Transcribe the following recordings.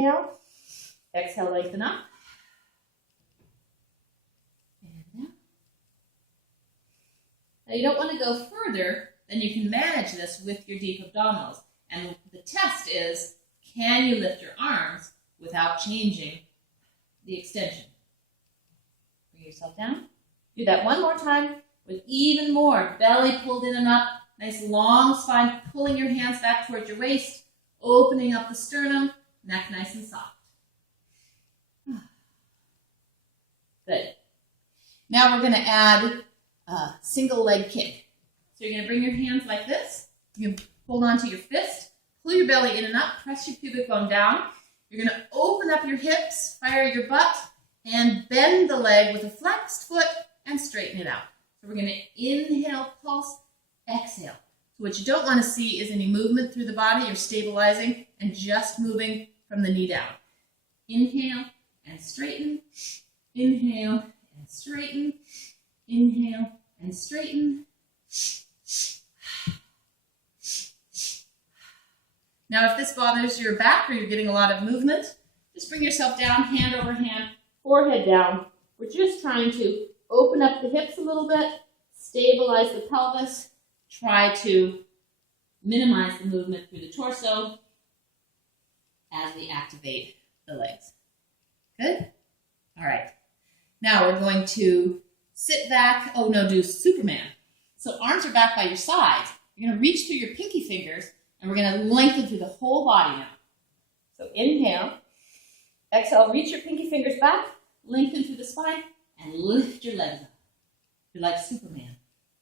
Inhale. Exhale, lengthen up. And down. Now you don't want to go further than you can manage this with your deep abdominals. And the test is, can you lift your arms without changing the extension? Bring yourself down. Do that one more time with even more belly pulled in and up. Nice long spine, pulling your hands back towards your waist, opening up the sternum, neck nice and soft. Good. Now we're going to add a single leg kick. So you're going to bring your hands like this. You can hold on to your fist, pull your belly in and up, press your pubic bone down. You're going to open up your hips, fire your butt, and bend the leg with a flexed foot and straighten it out. So we're going to inhale, pulse, exhale. So what you don't want to see is any movement through the body. You're stabilizing and just moving from the knee down. Inhale and straighten. Inhale and straighten. Inhale and straighten. Now if this bothers your back or you're getting a lot of movement, just bring yourself down, hand over hand, forehead down. We're just trying to open up the hips a little bit, stabilize the pelvis, try to minimize the movement through the torso as we activate the legs. Good? All right. Now we're going to sit back. Oh no, do Superman. So arms are back by your sides. You're going to reach through your pinky fingers and we're going to lengthen through the whole body now. So inhale, exhale, reach your pinky fingers back, lengthen through the spine, and lift your legs up. You're like Superman.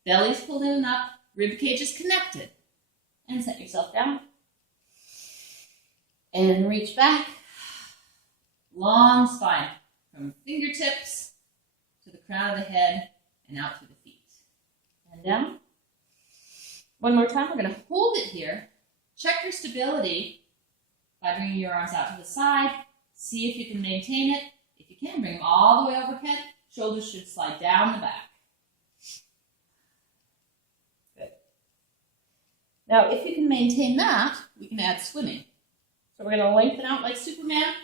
Belly's pulled in and up, rib cage is connected. And set yourself down. And reach back. Long spine from fingertips to the crown of the head and out through the feet. And down. One more time, we're going to hold it here. Check your stability by bringing your arms out to the side. See if you can maintain it. If you can, bring them all the way overhead. Shoulders should slide down the back. Good. Now, if you can maintain that, we can add swimming. So we're going to lengthen out like Superman.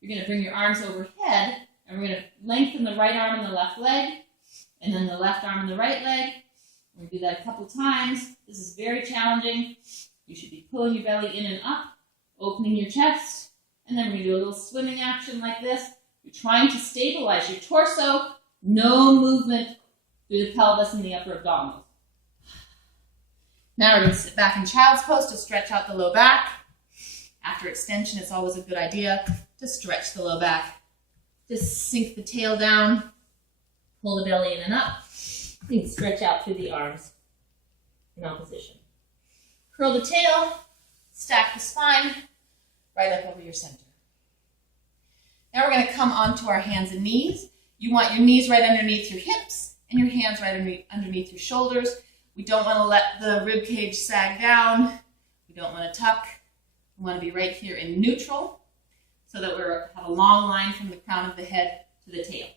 You're going to bring your arms overhead, and we're going to lengthen the right arm and the left leg, and then the left arm and the right leg. We're going to do that a couple times. This is very challenging. You should be pulling your belly in and up, opening your chest, and then we're going to do a little swimming action like this. You're trying to stabilize your torso, no movement through the pelvis and the upper abdominals. Now we're going to sit back in child's pose to stretch out the low back. After extension, it's always a good idea to stretch the low back. Just sink the tail down, pull the belly in and up, and stretch out through the arms in opposition. Curl the tail, stack the spine, right up over your center. Now we're going to come onto our hands and knees. You want your knees right underneath your hips and your hands right underneath your shoulders. We don't want to let the rib cage sag down. We don't want to tuck. We want to be right here in neutral so that we have a long line from the crown of the head to the tail.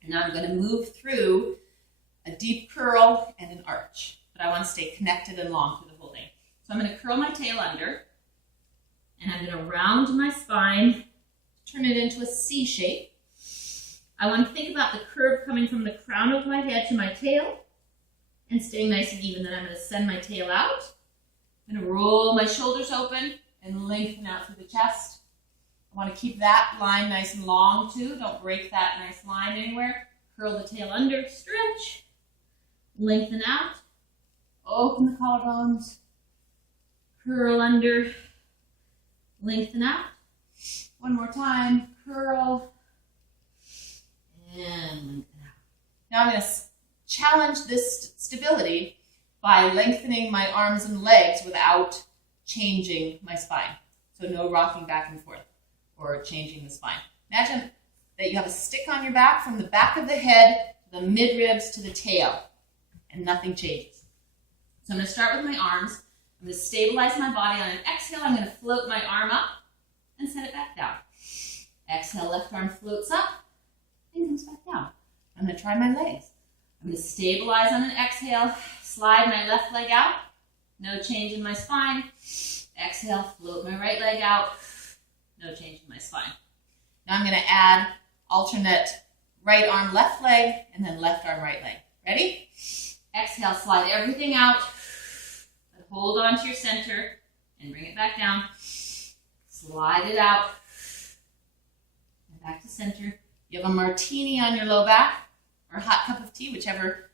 And now I'm going to move through a deep curl and an arch, but I want to stay connected and long through the whole thing. So I'm going to curl my tail under, and I'm going to round my spine, turn it into a C shape. I want to think about the curve coming from the crown of my head to my tail and staying nice and even. Then I'm going to send my tail out. I'm going to roll my shoulders open and lengthen out through the chest. I want to keep that line nice and long too. Don't break that nice line anywhere. Curl the tail under, stretch, lengthen out, open the collarbones, curl under, lengthen out. One more time, curl, and lengthen out. Now I'm going to challenge this stability by lengthening my arms and legs without changing my spine. So no rocking back and forth or changing the spine. Imagine that you have a stick on your back from the back of the head, the mid-ribs to the tail, and nothing changes. So I'm going to start with my arms. I'm going to stabilize my body. On an exhale, I'm going to float my arm up and set it back down. Exhale, left arm floats up and comes back down. I'm going to try my legs. I'm going to stabilize on an exhale, slide my left leg out, no change in my spine. Exhale, float my right leg out, my spine. Now I'm going to add alternate right arm, left leg, and then left arm, right leg. Ready? Exhale, slide everything out. Hold on to your center and bring it back down. Slide it out. And back to center. You have a martini on your low back or a hot cup of tea, whichever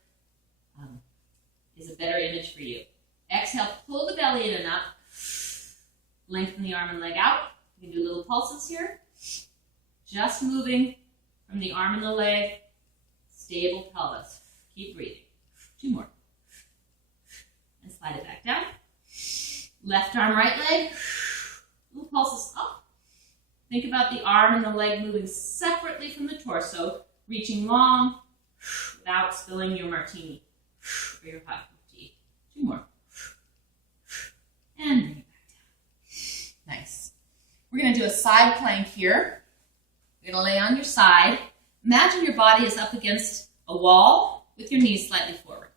is a better image for you. Exhale, pull the belly in and up. Lengthen the arm and leg out. You can do little pulses here. Just moving from the arm and the leg. Stable pelvis. Keep breathing. 2 more. And slide it back down. Left arm, right leg. Little pulses up. Think about the arm and the leg moving separately from the torso, reaching long without spilling your martini or your hot cup of tea. 2 more. And bring it back down. Nice. We're going to do a side plank here. You're going to lay on your side. Imagine your body is up against a wall with your knees slightly forward.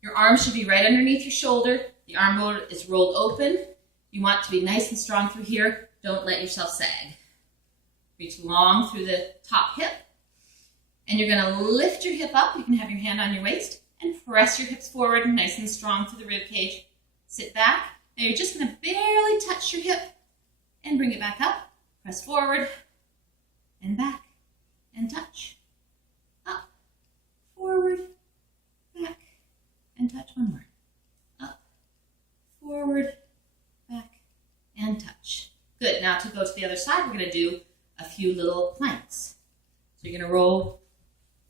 Your arms should be right underneath your shoulder. The arm is rolled open. You want to be nice and strong through here. Don't let yourself sag. Reach long through the top hip. And you're going to lift your hip up. You can have your hand on your waist and press your hips forward nice and strong through the rib cage. Sit back. Now you're just going to barely touch your hip and bring it back up. Press forward and back and touch. Up, forward, back, and touch. 1 more. Up, forward, back, and touch. Good. Now to go to the other side, we're going to do a few little planks. So you're going to roll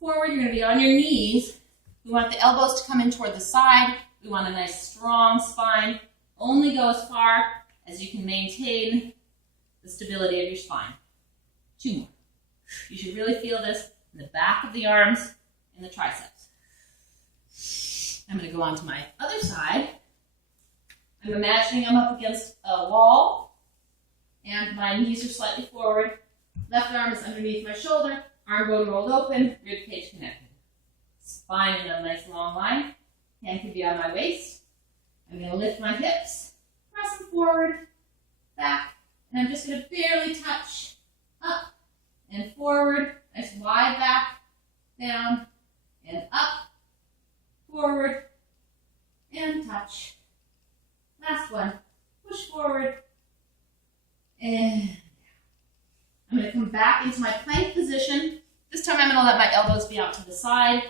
forward. You're going to be on your knees. We want the elbows to come in toward the side. We want a nice strong spine. Only go as far as you can maintain the stability of your spine. 2 more. You should really feel this in the back of the arms and the triceps. I'm going to go on to my other side. I'm imagining I'm up against a wall and my knees are slightly forward. Left arm is underneath my shoulder. Arm bone rolled open, rib cage connected. Spine in a nice long line. Hand can be on my waist. I'm going to lift my hips, press them forward, back, and I'm just going to barely touch up and forward. Nice wide back, down, and up, forward, and touch. Last one. Push forward, and down. I'm going to come back into my plank position. This time I'm going to let my elbows be out to the side.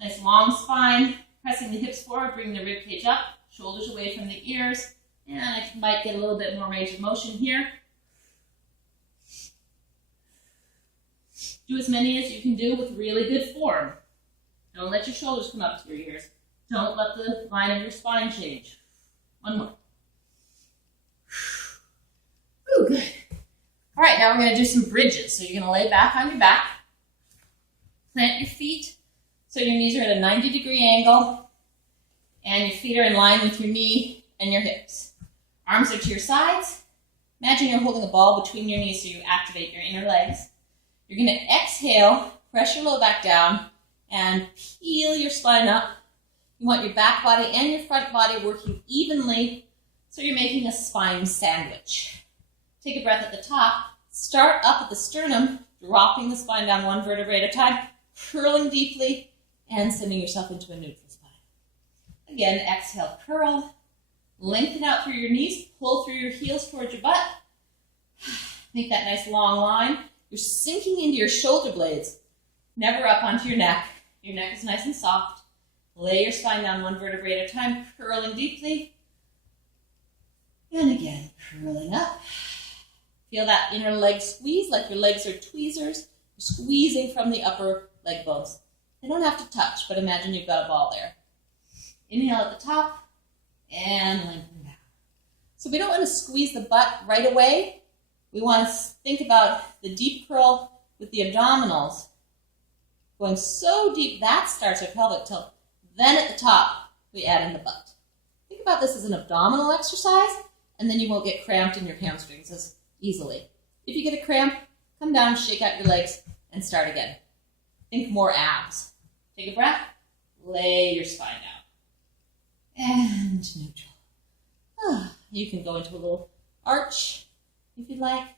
Nice long spine, pressing the hips forward, bring the rib cage up, shoulders away from the ears, and I might get a little bit more range of motion here. Do as many as you can do with really good form. Don't let your shoulders come up to your ears. Don't let the line of your spine change. 1 more. Ooh, good. All right, now we're going to do some bridges. So you're going to lay back on your back, plant your feet so your knees are at a 90-degree angle, and your feet are in line with your knee and your hips. Arms are to your sides. Imagine you're holding a ball between your knees so you activate your inner legs. You're going to exhale, press your low back down, and peel your spine up. You want your back body and your front body working evenly so you're making a spine sandwich. Take a breath at the top. Start up at the sternum, dropping the spine down 1 vertebrae at a time, curling deeply, and sending yourself into a neutral spine. Again, exhale, curl. Lengthen out through your knees. Pull through your heels towards your butt. Make that nice long line. You're sinking into your shoulder blades, never up onto your neck. Your neck is nice and soft. Lay your spine down 1 vertebrae at a time, curling deeply. And again, curling up. Feel that inner leg squeeze like your legs are tweezers. You're squeezing from the upper leg bones. They don't have to touch, but imagine you've got a ball there. Inhale at the top and lengthen down. So we don't want to squeeze the butt right away. We want to think about the deep curl with the abdominals. Going so deep, that starts our pelvic tilt. Then at the top, we add in the butt. Think about this as an abdominal exercise, and then you won't get cramped in your hamstrings as easily. If you get a cramp, come down, shake out your legs, and start again. Think more abs. Take a breath, lay your spine down. And neutral. You can go into a little arch if you'd like.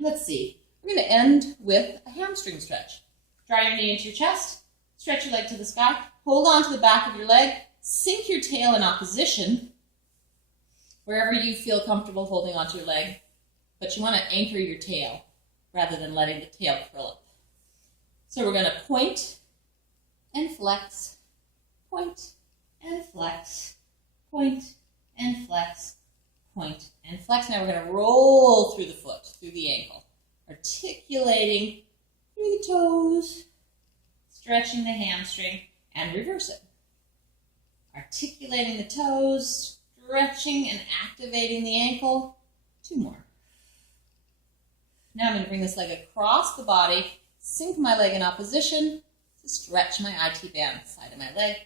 let's see. We're going to end with a hamstring stretch. Draw your knee into your chest, stretch your leg to the sky, hold on to the back of your leg, sink your tail in opposition, wherever you feel comfortable holding onto your leg, but you want to anchor your tail rather than letting the tail curl up. So we're going to point and flex, point and flex, point and flex, point and flex. Now we're going to roll through the foot, through the ankle, articulating through the toes, stretching the hamstring, and reverse it. Articulating the toes, stretching and activating the ankle. 2 more. Now I'm going to bring this leg across the body, sink my leg in opposition to stretch my IT band, side of my leg.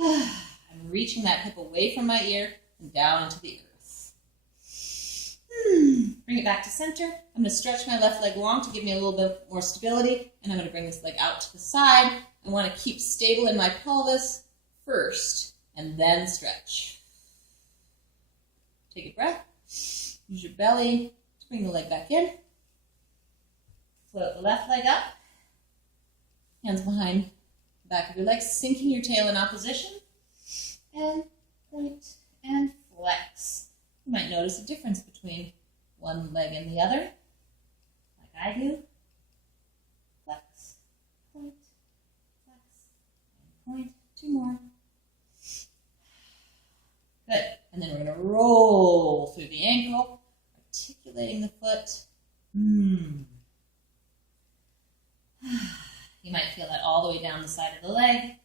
I'm reaching that hip away from my ear and down into the earth. Bring it back to center. I'm going to stretch my left leg long to give me a little bit more stability, and I'm going to bring this leg out to the side. I want to keep stable in my pelvis first, and then stretch. Take a breath. Use your belly to bring the leg back in. Float the left leg up. Hands behind the back of your legs, sinking your tail in opposition. And point and flex. You might notice a difference between one leg and the other, like I do. Flex, point, flex, and point. 2 more. Good. And then we're going to roll through the ankle, articulating the foot. You might feel that all the way down the side of the leg,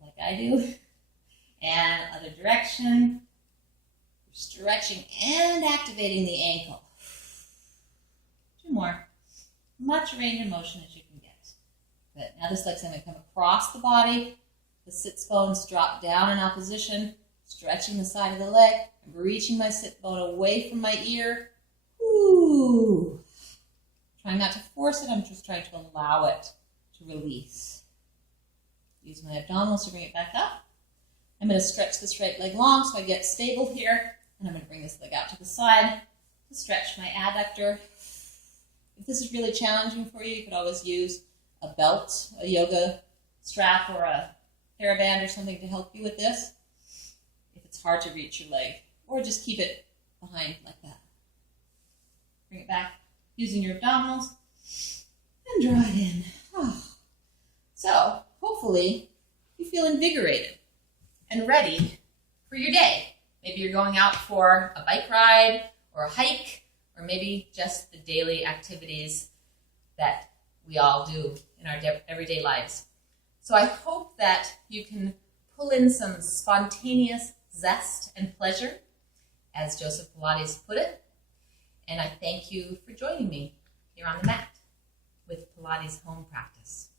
like I do. And other direction. Stretching and activating the ankle. 2 more. Much range of motion as you can get. Good. Now this leg's going to come across the body. The sits bones drop down in opposition, stretching the side of the leg. I'm reaching my sit bone away from my ear. Ooh. Trying not to force it, I'm just trying to allow it to release. Use my abdominals to bring it back up. I'm going to stretch this right leg long so I get stable here. And I'm going to bring this leg out to the side to stretch my adductor. If this is really challenging for you, you could always use a belt, a yoga strap, or a TheraBand or something to help you with this. If it's hard to reach your leg, or just keep it behind like that. Bring it back using your abdominals and draw it in. So hopefully you feel invigorated and ready for your day. Maybe you're going out for a bike ride or a hike, or maybe just the daily activities that we all do in our everyday lives. So I hope that you can pull in some spontaneous zest and pleasure, as Joseph Pilates put it. And I thank you for joining me here on the mat with Pilates Home Practice.